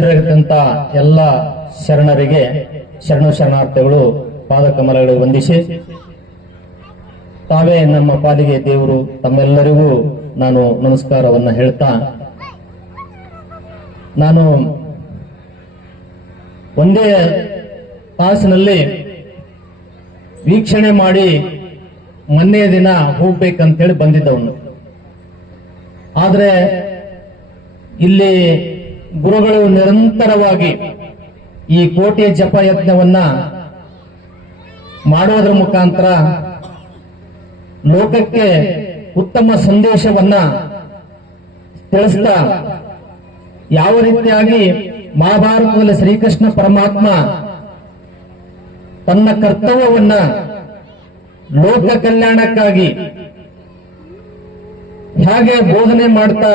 ಇರತಕ್ಕಂತ ಎಲ್ಲ ಶರಣರಿಗೆ ಶರಣು ಶರಣಾರ್ಥಿಗಳು ಪಾದಕಮಲಗಳಿಗೆ ವಂದಿಸಿ, ತಾವೇ ನಮ್ಮ ಪಾಲಿಗೆ ದೇವರು ತಮ್ಮೆಲ್ಲರಿಗೂ ನಾನು ನಮಸ್ಕಾರವನ್ನು ಹೇಳ್ತಾ, ನಾನು ಒಂದೇ ತಾಸಿನಲ್ಲಿ ವೀಕ್ಷಣೆ ಮಾಡಿ ಮೊನ್ನೆಯ ದಿನ ಹೋಗ್ಬೇಕಂತೇಳಿ ಬಂದಿದ್ದವನು. ಆದರೆ ಇಲ್ಲಿ ಗುರುಗಳು ನಿರಂತರವಾಗಿ ಈ ಕೋಟೆ ಜಪ ಯಜ್ಞವನ್ನ ಮಾಡೋದ್ರ ಮುಖಾಂತರ ಲೋಕಕ್ಕೆ ಉತ್ತಮ ಸಂದೇಶವನ್ನ ತಿಳಿಸ್ತಾ ಯಾವ ರೀತಿಯಾಗಿ ಮಹಾಭಾರತದಲ್ಲಿ ಶ್ರೀಕೃಷ್ಣ ಪರಮಾತ್ಮ ತನ್ನ ಕರ್ತವ್ಯವನ್ನ ಲೋಕ ಕಲ್ಯಾಣಕ್ಕಾಗಿ ಹೇಗೆ ಬೋಧನೆ ಮಾಡ್ತಾ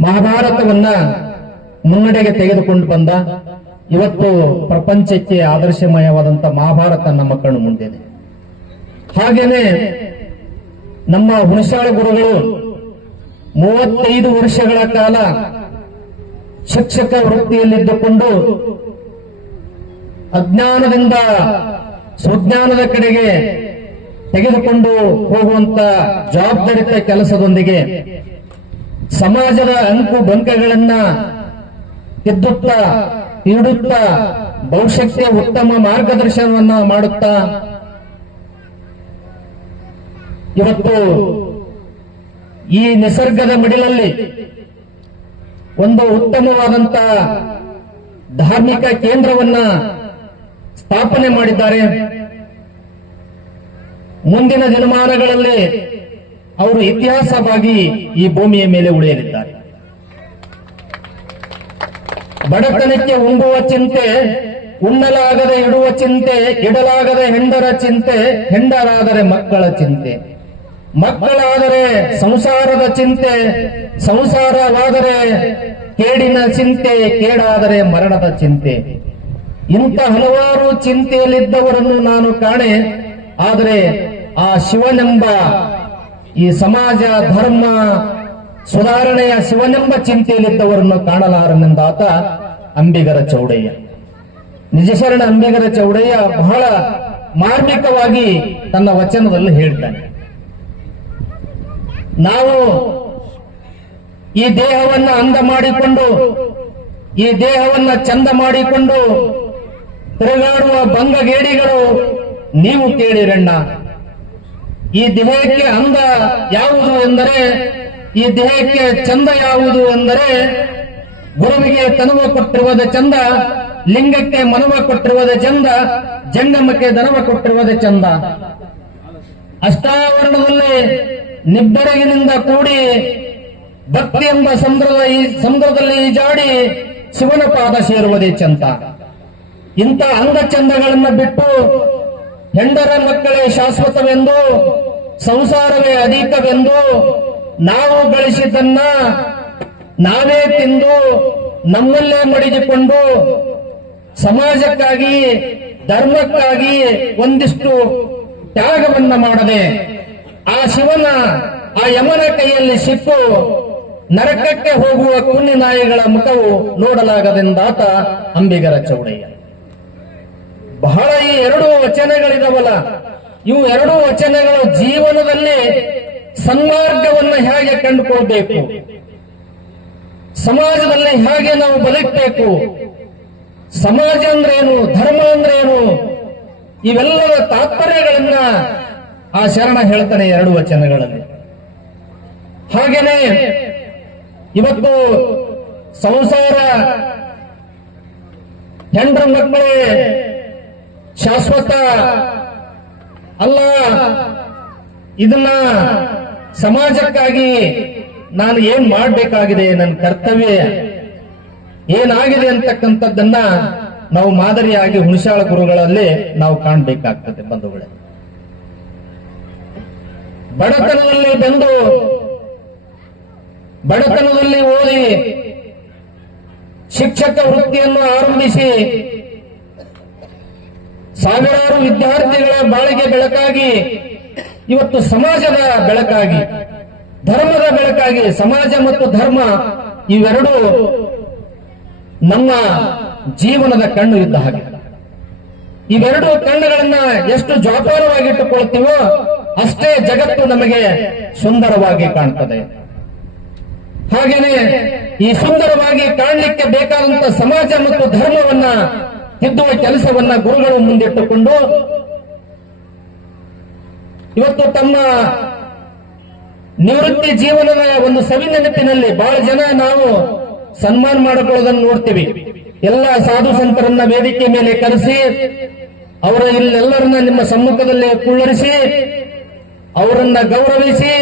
ಮಹಾಭಾರತವನ್ನ ಮುನ್ನಡೆಗೆ ತೆಗೆದುಕೊಂಡು ಬಂದ ಇವತ್ತು ಪ್ರಪಂಚಕ್ಕೆ ಆದರ್ಶಮಯವಾದಂತ ಮಹಾಭಾರತ ನಮ್ಮ ಕಣ್ಣು ಮುಂದಿದೆ ಹಾಗೇನೆ ನಮ್ಮ ಹುಣಸಾಳ ಗುರುಗಳು ಮೂವತ್ತೈದು ವರ್ಷಗಳ ಕಾಲ ಶಿಕ್ಷಕ ವೃತ್ತಿಯಲ್ಲಿದ್ದುಕೊಂಡು ಅಜ್ಞಾನದಿಂದ ಸುಜ್ಞಾನದ ಕಡೆಗೆ ತೆಗೆದುಕೊಂಡು ಹೋಗುವಂತ ಜವಾಬ್ದಾರಿತ ಕೆಲಸದೊಂದಿಗೆ ಸಮಾಜದ ಅಂಕು ಬಂಕಗಳನ್ನ ತಿದ್ದುತ್ತಾ ತೀಡುತ್ತಾ ಭವಿಷ್ಯಕ್ಕೆ ಉತ್ತಮ ಮಾರ್ಗದರ್ಶನವನ್ನ ಮಾಡುತ್ತಾ, ಇವತ್ತು ಈ ನಿಸರ್ಗದ ಮಿಡಿಲಲ್ಲಿ ಒಂದು ಉತ್ತಮವಾದಂತ ಧಾರ್ಮಿಕ ಕೇಂದ್ರವನ್ನ ಸ್ಥಾಪನೆ ಮಾಡಿದ್ದಾರೆ. ಮುಂದಿನ ದಿನಮಾನಗಳಲ್ಲಿ ಅವರು ಇತಿಹಾಸವಾಗಿ ಈ ಭೂಮಿಯ ಮೇಲೆ ಉಳಿಯಲಿದ್ದಾರೆ. ಬಡತನಕ್ಕೆ ಉಂಗುವ ಚಿಂತೆ, ಉಣ್ಣಲಾಗದೆ ಇಡುವ ಚಿಂತೆ, ಇಡಲಾಗದೆ ಹೆಂಡರ ಚಿಂತೆ, ಹೆಂಡರಾದರೆ ಮಕ್ಕಳ ಚಿಂತೆ. ಮಕ್ಕಳಾದರೆ ಸಂಸಾರದ ಚಿಂತೆ, ಸಂಸಾರವಾದರೆ ಕೇಡಿನ ಚಿಂತೆ, ಕೇಡಾದರೆ ಮರಣದ ಚಿಂತೆ. ಇಂಥ ಹಲವಾರು ಚಿಂತೆಯಲ್ಲಿದ್ದವರನ್ನು ನಾನು ಕಾಣೆ, ಆದರೆ ಆ ಶಿವನೆಂಬ ಈ ಸಮಾಜ, ಧರ್ಮ, ಸುಧಾರಣೆಯ ಶಿವನೆಂಬ ಚಿಂತೆಯಲ್ಲಿದ್ದವರನ್ನು ಕಾಣಲಾರನೆಂದಾತ ಅಂಬಿಗರ ಚೌಡಯ್ಯ. ನಿಜಶರಣ ಅಂಬಿಗರ ಚೌಡಯ್ಯ ಬಹಳ ಮಾರ್ಮಿಕವಾಗಿ ತನ್ನ ವಚನದಲ್ಲಿ ಹೇಳ್ತಾನೆ. ನಾವು ಈ ದೇಹವನ್ನ ಅಂದ ಮಾಡಿಕೊಂಡು, ಈ ದೇಹವನ್ನ ಚಂದ ಮಾಡಿಕೊಂಡು ತಿರುಗಾಡುವ ಭಂಗಗೇಡಿಗಳು ನೀವು ಕೇಳಿರಣ್ಣ. ಈ ದೇಹಕ್ಕೆ ಅಂದ ಯಾವುದು ಎಂದರೆ ಈ ದೇಹಕ್ಕೆ ಚಂದ ಯಾವುದು ಅಂದರೆ, ಗುರುವಿಗೆ ತನುವ ಕೊಟ್ಟಿರುವುದ ಚಂದ, ಲಿಂಗಕ್ಕೆ ಮನವ ಕೊಟ್ಟಿರುವುದ ಚಂದ, ಜಂಗಮಕ್ಕೆ ದನವ ಕೊಟ್ಟಿರುವುದ ಚಂದ. ಅಷ್ಟಾವರಣದಲ್ಲಿ ನಿಬ್ಬರಗಿನಿಂದ ಕೂಡಿ ಭಕ್ತಿ ಎಂಬ ಸಮುದ್ರದ ಈ ಸಮುದ್ರದಲ್ಲಿ ಈಜಾಡಿ ಶಿವನ ಪಾದ ಸೇರುವುದೇ ಚಂದ. ಇಂಥ ಚಂದಗಳನ್ನು ಬಿಟ್ಟು ಹೆಂಡರ ಮಕ್ಕಳೇ ಶಾಶ್ವತವೆಂದು, ಸಂಸಾರವೇ ಅಧಿಕವೆಂದು, ನಾವು ಗಳಿಸಿದ್ದನ್ನ ನಾವೇ ತಿಂದು, ನಮ್ಮಲ್ಲೇ ಮಡಿದುಕೊಂಡು, ಸಮಾಜಕ್ಕಾಗಿ, ಧರ್ಮಕ್ಕಾಗಿ ಒಂದಿಷ್ಟು ತ್ಯಾಗವನ್ನ ಮಾಡದೆ, ಆ ಶಿವನ, ಆ ಯಮನ ಕೈಯಲ್ಲಿ ಸಿಕ್ಕು ನರಕಕ್ಕೆ ಹೋಗುವ ಕುನ್ನಿ ನಾಯಿಗಳ ಮುಖವು ನೋಡಲಾಗದೆಂದಾತ ಅಂಬಿಗರ ಚೌಡಯ್ಯ. ಬಹಳ ಈ ಎರಡು ವಚನಗಳಿದಾವಲ್ಲ. ಇವು ಎರಡು ವಚನಗಳು ಜೀವನದಲ್ಲಿ ಸನ್ಮಾರ್ಗವನ್ನ ಹೇಗೆ ಕಂಡುಕೊಳ್ಬೇಕು? ಸಮಾಜದಲ್ಲಿ ಹೇಗೆ ನಾವು ಬದುಕಬೇಕು? ಸಮಾಜ ಅಂದ್ರೇನು? ಧರ್ಮ ಅಂದ್ರೇನು? ಇವೆಲ್ಲದ ತಾತ್ಪರ್ಯಗಳನ್ನ ಆ ಶರಣ ಹೇಳ್ತಾನೆ ಎರಡು ವಚನಗಳಲ್ಲಿ. ಹಾಗೇನೆ ಇವತ್ತು ಸಂಸಾರ ಹೆಂಡ್ರ ಮಕ್ಕಳೇ ಶಾಶ್ವತ. ಅಲ್ಲ, ಇದನ್ನ ಸಮಾಜಕ್ಕಾಗಿ ನಾನು ಏನ್ ಮಾಡಬೇಕಾಗಿದೆ ನನ್ನ ಕರ್ತವ್ಯ? ಏನಾಗಿದೆ ಅಂತಕ್ಕಂಥದ್ದನ್ನ ನಾವು ಮಾದರಿಯಾಗಿ ಹುಣಸಾಳ ಗುರುಗಳಲ್ಲಿ ನಾವು ಕಾಣಬೇಕಾಗ್ತದೆ ಬಂಧುಗಳೇ. ಬಡತನದಲ್ಲಿ ಬಂದು, ಬಡತನದಲ್ಲಿ ಓದಿ, ಶಿಕ್ಷಕ ವೃತ್ತಿಯನ್ನು ಆರಂಭಿಸಿ ಸಾವಿರಾರು ವಿದ್ಯಾರ್ಥಿಗಳ ಬಾಳಿಗೆ ಬೆಳಕಾಗಿ, ಇವತ್ತು ಸಮಾಜದ ಬೆಳಕಾಗಿ, ಧರ್ಮದ ಬೆಳಕಾಗಿ, ಸಮಾಜ ಮತ್ತು ಧರ್ಮ ಇವೆರಡೂ ನಮ್ಮ ಜೀವನದ ಕಣ್ಣು ಇದ್ದ ಹಾಗೆ. ಇವೆರಡು ಕಣ್ಣುಗಳನ್ನ ಎಷ್ಟು ಜೋಪಾನವಾಗಿಟ್ಟುಕೊಳ್ತೀವೋ ಅಷ್ಟೇ ಜಗತ್ತು ನಮಗೆ ಸುಂದರವಾಗಿ ಕಾಣ್ತದೆ. ಹಾಗೇನೆ ಈ ಸುಂದರವಾಗಿ ಕಾಣಲಿಕ್ಕೆ ಬೇಕಾದಂತ ಸಮಾಜ ಮತ್ತು ಧರ್ಮವನ್ನ ತಿದ್ದುವ ಕೆಲಸವನ್ನ ಗುರುಗಳು ಮುಂದಿಟ್ಟುಕೊಂಡು ಇವತ್ತು ತಮ್ಮ ನಿವೃತ್ತಿ ಜೀವನದ ಒಂದು ಸವಿ ನೆನಪಿನಲ್ಲಿ ಬಹಳ ಜನ ನಾವು ಸನ್ಮಾನ ಮಾಡಿಕೊಳ್ಳೋದನ್ನು ನೋಡ್ತೀವಿ. ಎಲ್ಲ ಸಾಧು ಸಂತರನ್ನ ವೇದಿಕೆ ಮೇಲೆ ಕರೆಸಿ, ಅವರ ಇಲ್ಲೆಲ್ಲರನ್ನ ನಿಮ್ಮ ಸಮ್ಮುಖದಲ್ಲಿ ಕುಳ್ಳರಿಸಿ, ಅವರನ್ನ ಗೌರವಿಸಿ,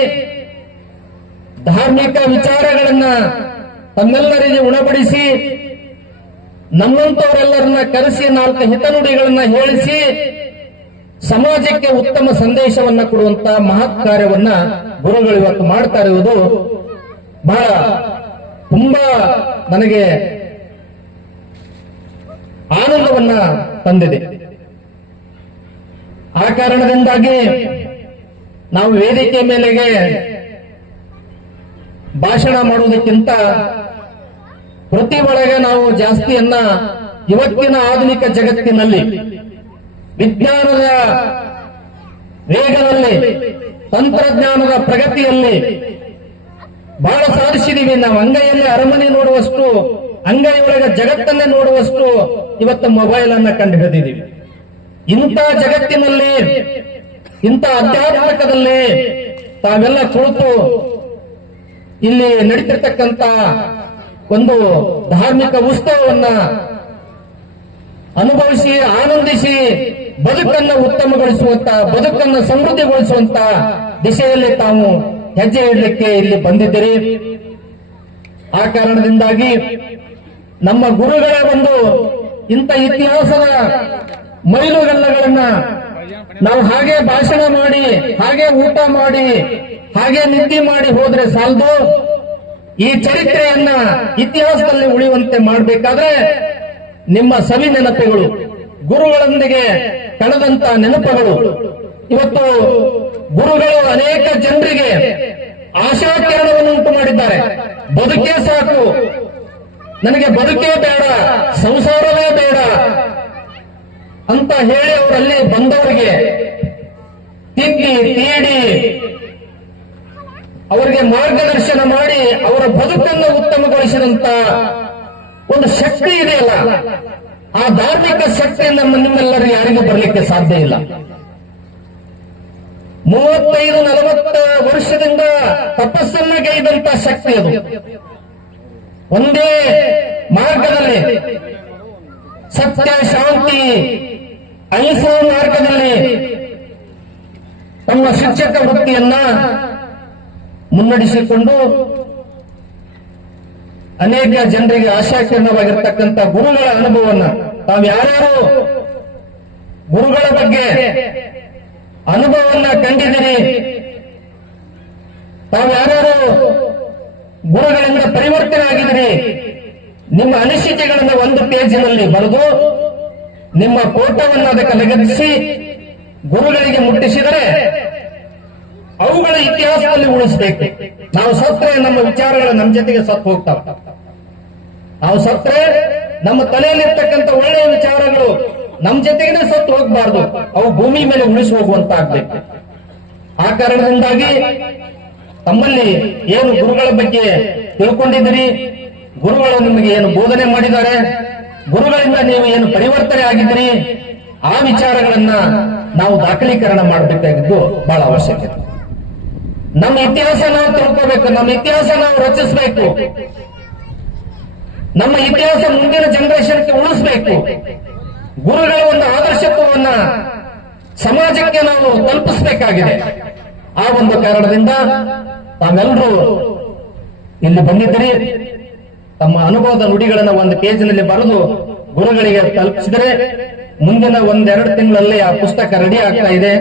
ಧಾರ್ಮಿಕ ವಿಚಾರಗಳನ್ನ ತಮ್ಮೆಲ್ಲರಿಗೆ ಉಣಬಡಿಸಿ ನಮ್ಮಂತವರೆಲ್ಲರನ್ನ ಕರೆಸಿ ನಾಲ್ಕು ಹಿತನುಡಿಗಳನ್ನ ಹೇಳಿಸಿ ಸಮಾಜಕ್ಕೆ ಉತ್ತಮ ಸಂದೇಶವನ್ನ ಕೊಡುವಂತ ಮಹತ್ ಕಾರ್ಯವನ್ನ ಗುರುಗಳು ಇವತ್ತು ಮಾಡ್ತಾ ಇರುವುದು ಬಹಳ ತುಂಬಾ ನನಗೆ ಆನಂದವನ್ನ ತಂದಿದೆ. ಆ ಕಾರಣದಿಂದಾಗಿ ನಾವು ವೇದಿಕೆ ಮೇಲೆಗೆ ಭಾಷಣ ಮಾಡುವುದಕ್ಕಿಂತ ಪ್ರತಿ ಒಳಗೆ ನಾವು ಜಾಸ್ತಿಯನ್ನ ಇವತ್ತಿನ ಆಧುನಿಕ ಜಗತ್ತಿನಲ್ಲಿ, ವಿಜ್ಞಾನದ ವೇಗದಲ್ಲಿ, ತಂತ್ರಜ್ಞಾನದ ಪ್ರಗತಿಯಲ್ಲಿ ಬಹಳ ಸಾಧಿಸಿದೀವಿ. ನಾವು ಅಂಗೈಯಲ್ಲಿ ಅರಮನೆ ನೋಡುವಷ್ಟು, ಅಂಗೈಯೊಳಗೆ ಜಗತ್ತನ್ನೇ ನೋಡುವಷ್ಟು ಇವತ್ತು ಮೊಬೈಲ್ ಅನ್ನ ಕಂಡು ಹಿಡಿದಿದ್ದೀವಿ ಇಂಥ ಜಗತ್ತಿನಲ್ಲಿ, ಇಂಥ ಅಧ್ಯಾತ್ಮಕದಲ್ಲಿ ತಾವೆಲ್ಲ ಕುಳಿತು ಇಲ್ಲಿ ನಡೀತಿರ್ತಕ್ಕಂತ ಒಂದು ಧಾರ್ಮಿಕ ಉತ್ಸವವನ್ನ ಅನುಭವಿಸಿ, ಆನಂದಿಸಿ, ಬದುಕನ್ನ ಉತ್ತಮಗೊಳಿಸುವಂತ, ಬದುಕನ್ನ ಸಮೃದ್ಧಿಗೊಳಿಸುವಂತ ದಿಶೆಯಲ್ಲಿ ತಾವು ಹೆಜ್ಜೆ ಇಡಲಿಕ್ಕೆ ಇಲ್ಲಿ ಬಂದಿದ್ದೀರಿ. ಆ ಕಾರಣದಿಂದಾಗಿ ನಮ್ಮ ಗುರುಗಳ ಒಂದು ಇಂಥ ಇತಿಹಾಸದ ಮೈಲುಗಲ್ಲಗಳನ್ನ ನಾವು ಹಾಗೆ ಭಾಷಣ ಮಾಡಿ, ಹಾಗೆ ಊಟ ಮಾಡಿ, ಹಾಗೆ ನಿದ್ದೆ ಮಾಡಿ ಹೋದ್ರೆ ಸಾಲದು? ಈ ಚರಿತ್ರೆಯನ್ನ ಇತಿಹಾಸದಲ್ಲಿ ಉಳಿಯುವಂತೆ ಮಾಡಬೇಕಾದ್ರೆ ನಿಮ್ಮ ಸವಿ ನೆನಪುಗಳು, ಗುರುಗಳೊಂದಿಗೆ ಕಳೆದಂತ ನೆನಪುಗಳು. ಇವತ್ತು ಗುರುಗಳು ಅನೇಕ ಜನರಿಗೆ ಆಶಾಕಿರಣವನ್ನು ಉಂಟು ಮಾಡಿದ್ದಾರೆ. ಬದುಕೇ ಸಾಕು. ನನಗೆ ಬದುಕೇ ಬೇಡ, ಸಂಸಾರವೇ ಬೇಡ ಅಂತ ಹೇಳಿ ಅವರಲ್ಲಿ ಬಂದವರಿಗೆ ತಿಂಡಿ, ತೀಡಿ ಅವರಿಗೆ ಮಾರ್ಗದರ್ಶನ ಮಾಡಿ ಅವರ ಬದುಕನ್ನು ಉತ್ತಮಗೊಳಿಸಿದಂತ ಒಂದು ಶಕ್ತಿ ಇದೆಯಲ್ಲ? ಆ ಧಾರ್ಮಿಕ ಶಕ್ತಿ ನಮ್ಮ ನಿಮ್ಮೆಲ್ಲರೂ ಯಾರಿಗೂ ಬರಲಿಕ್ಕೆ ಸಾಧ್ಯ ಇಲ್ಲ. ಮೂವತ್ತೈದು, ನಲವತ್ತ ವರ್ಷದಿಂದ ತಪಸ್ಸನ್ನ ಗೈದಂತ ಶಕ್ತಿ ಅದು. ಒಂದೇ ಮಾರ್ಗದಲ್ಲಿ ಸತ್ಯ, ಶಾಂತಿ, ಅಹಿಂಸಾ ಮಾರ್ಗದಲ್ಲಿ ತಮ್ಮ ಶಿಕ್ಷಕ ವೃತ್ತಿಯನ್ನ ಮುನ್ನಡೆಸಿಕೊಂಡು ಅನೇಕ ಜನರಿಗೆ ಆಶಾಕಿರಣವಾಗಿರ್ತಕ್ಕಂಥ ಗುರುಗಳ ಅನುಭವವನ್ನ ತಾವು ಯಾರ್ಯಾರು ಗುರುಗಳ ಬಗ್ಗೆ ಅನುಭವವನ್ನ ಕಂಡಿದ್ದೀರಿ? ತಾವು ಯಾರ್ಯಾರು ಗುರುಗಳಿಂದ ಪರಿವರ್ತನೆ ಆಗಿದ್ದೀರಿ ನಿಮ್ಮ ಅನಿಸಿಕೆಗಳನ್ನ ಒಂದು ಪೇಜಿನಲ್ಲಿ ಬರೆದು ನಿಮ್ಮ ಫೋಟೋವನ್ನು ಅದಕ್ಕೆ ಲಗತ್ತಿಸಿ ಗುರುಗಳಿಗೆ ಮುಟ್ಟಿಸಿದರೆ ಅವುಗಳ ಇತಿಹಾಸದಲ್ಲಿ ಉಳಿಸ್ಬೇಕು. ನಾವು ಸತ್ರೆ ನಮ್ಮ ವಿಚಾರಗಳು ನಮ್ಮ ಜೊತೆಗೆ ಸತ್ತು ಹೋಗ್ತಾವ. ನಾವು ಸತ್ರೆ ನಮ್ಮ ತಲೆಯಲ್ಲಿರ್ತಕ್ಕಂಥ ಒಳ್ಳೆಯ ವಿಚಾರಗಳು ನಮ್ಮ ಜೊತೆಗೇನೆ ಸತ್ತು ಹೋಗ್ಬಾರ್ದು. ಅವು ಭೂಮಿ ಮೇಲೆ ಉಳಿಸಿ ಹೋಗುವಂತ ಆಗ್ಬೇಕು ಆ ಕಾರಣದಿಂದಾಗಿ ತಮ್ಮಲ್ಲಿ ಏನು ಗುರುಗಳ ಬಗ್ಗೆ ತಿಳ್ಕೊಂಡಿದ್ದೀರಿ? ಗುರುಗಳು ನಿಮಗೆ ಏನು ಬೋಧನೆ ಮಾಡಿದ್ದಾರೆ? ಗುರುಗಳಿಂದ ನೀವು ಏನು ಪರಿವರ್ತನೆ ಆಗಿದ್ದೀರಿ? ಆ ವಿಚಾರಗಳನ್ನ ನಾವು ದಾಖಲೀಕರಣ ಮಾಡಬೇಕಾಗಿದ್ದು ಬಹಳ ಅವಶ್ಯಕತೆ. ನಮ್ಮ ಇತಿಹಾಸ ನಾವು ತಿಳ್ಕೋಬೇಕು, ನಮ್ಮ ಇತಿಹಾಸ ನಾವು ರಚಿಸಬೇಕು. ನಮ್ಮ ಇತಿಹಾಸ ಮುಂದಿನ ಜನರೇಷನ್ಗೆ ಉಳಿಸ್ಬೇಕು. ಗುರುಗಳ ಒಂದು ಆದರ್ಶತ್ವವನ್ನ ಸಮಾಜಕ್ಕೆ ನಾವು ತಲುಪಿಸಬೇಕಾಗಿದೆ. ಆ ಒಂದು ಕಾರಣದಿಂದ ತಾವೆಲ್ಲರೂ ಇಲ್ಲಿ ಬಂದಿದ್ದೀರಿ. ತಮ್ಮ ಅನುಭವದ ನುಡಿಗಳನ್ನ ಒಂದು ಪೇಜ್ನಲ್ಲಿ ಬರೆದು ಗುರುಗಳಿಗೆ ತಲುಪಿಸಿದರೆ ಮುಂದಿನ ಒಂದೆರಡು ತಿಂಗಳಲ್ಲಿ ಆ ಪುಸ್ತಕ ರೆಡಿ ಆಗ್ತಾ ಇದೆ.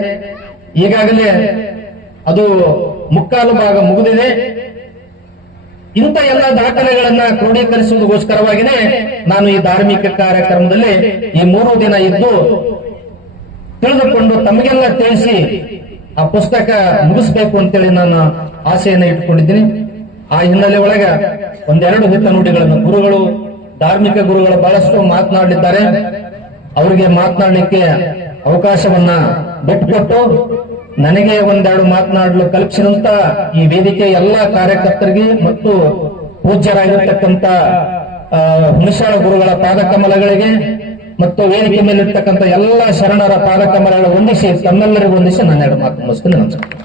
ಈಗಾಗಲೇ ಅದು ಮುಕ್ಕಾಲು ಭಾಗ ಮುಗಿದಿದೆ. ಇಂಥ ಎಲ್ಲ ದಾಖಲೆಗಳನ್ನ ಕ್ರೋಢೀಕರಿಸುವುದಕ್ಕೋಸ್ಕರವಾಗಿನೇ ನಾನು ಈ ಧಾರ್ಮಿಕ ಕಾರ್ಯಕ್ರಮದಲ್ಲಿ ಈ ಮೂರು ದಿನ ಇದ್ದು ತಿಳಿದುಕೊಂಡು ತಮಗೆಲ್ಲ ತಿಳಿಸಿ ಆ ಪುಸ್ತಕ ಮುಗಿಸ್ಬೇಕು ಅಂತೇಳಿ ನಾನು ಆಸೆಯನ್ನು ಇಟ್ಕೊಂಡಿದ್ದೀನಿ ಆ ಹಿನ್ನೆಲೆ ಒಳಗ ಒಂದೆರಡು ಹಿತ ನುಡಿಗಳನ್ನು ಗುರುಗಳು, ಧಾರ್ಮಿಕ ಗುರುಗಳು ಬಹಳಷ್ಟು ಮಾತನಾಡಲಿದ್ದಾರೆ ಅವರಿಗೆ ಮಾತನಾಡಲಿಕ್ಕೆ ಅವಕಾಶವನ್ನ ಬಿಟ್ಟುಕೊಟ್ಟು ನನಗೆ ಒಂದೆರಡು ಮಾತನಾಡಲು ಕಲ್ಪಿಸಿದಂತ ಈ ವೇದಿಕೆ ಎಲ್ಲ ಕಾರ್ಯಕರ್ತರಿಗೆ ಮತ್ತು ಪೂಜ್ಯರಾಗಿರ್ತಕ್ಕಂಥ ಹುಣಸಾಳ ಗುರುಗಳ ಪಾದಕಮಲಗಳಿಗೆ ಮತ್ತು ವೇದಿಕೆ ಮೇಲಿರ್ತಕ್ಕಂಥ ಎಲ್ಲ ಶರಣರ ಪಾದಕಮಲಗಳ ಹೊಂದಿಸಿ ತಮ್ಮೆಲ್ಲರಿಗೂ ಹೊಂದಿಸಿ ನನ್ನೆರಡು ಮಾತು ಮುಗಿಸ್ತೀನಿ. ನಮಸ್ಕಾರ.